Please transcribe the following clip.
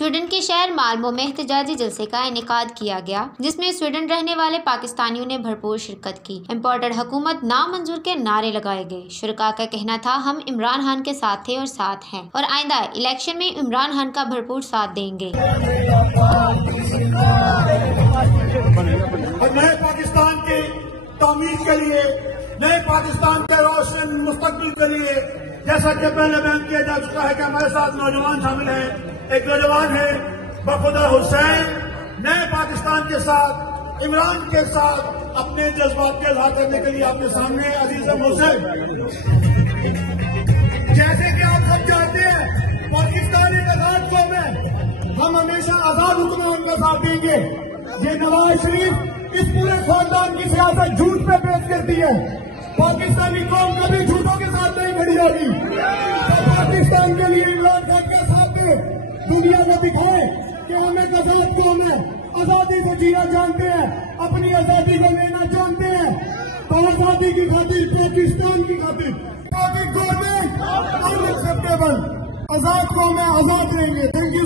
Sweden के शहर Malmo में एहतजाजी जलसे का इनेकाद किया गया, जिसमें स्वीडन रहने वाले पाकिस्तानियों ने भरपूर शिरकत की। इम्पोर्टेड हुकूमत नामंजूर के नारे लगाए गए। शुरका का कहना था, हम इमरान खान के साथ थे और साथ हैं और आइंदा इलेक्शन में इमरान खान का भरपूर साथ देंगे। नए पाकिस्तान की तामीर के लिए, नए पाकिस्तान के रोशन मुस्तकबिल के लिए, जैसा कि पहले बयान किया जा चुका है कि हमारे साथ नौजवान शामिल हैं। एक नौजवान है बखुदा हुसैन, नए पाकिस्तान के साथ, इमरान के साथ अपने जज्बात के इजहार करने के लिए आपके सामने अजीज हुसैन। जैसे कि आप सब जानते हैं, पाकिस्तान एक आजाद कौम है, हम हमेशा आजाद हुक्मरान का साथ देंगे। ये नवाज शरीफ इस पूरे खानदान की सियासत झूठ पे पेश करती है। पाकिस्तानी कौम कभी झूठों के साथ नहीं खड़ी होगी। तो पाकिस्तान के लिए इमरान खान का साथ दे, दुनिया को दिखाए कि हम एक आजाद कौम है, आजादी से जीना जानते हैं, अपनी आजादी को लेना जानते हैं। तो आजादी की खातिर, पाकिस्तान की खातिर, गवर्नमेंट अनएक्सेप्टेबल, आजाद कौम है, आजाद रहेंगे। Thank you.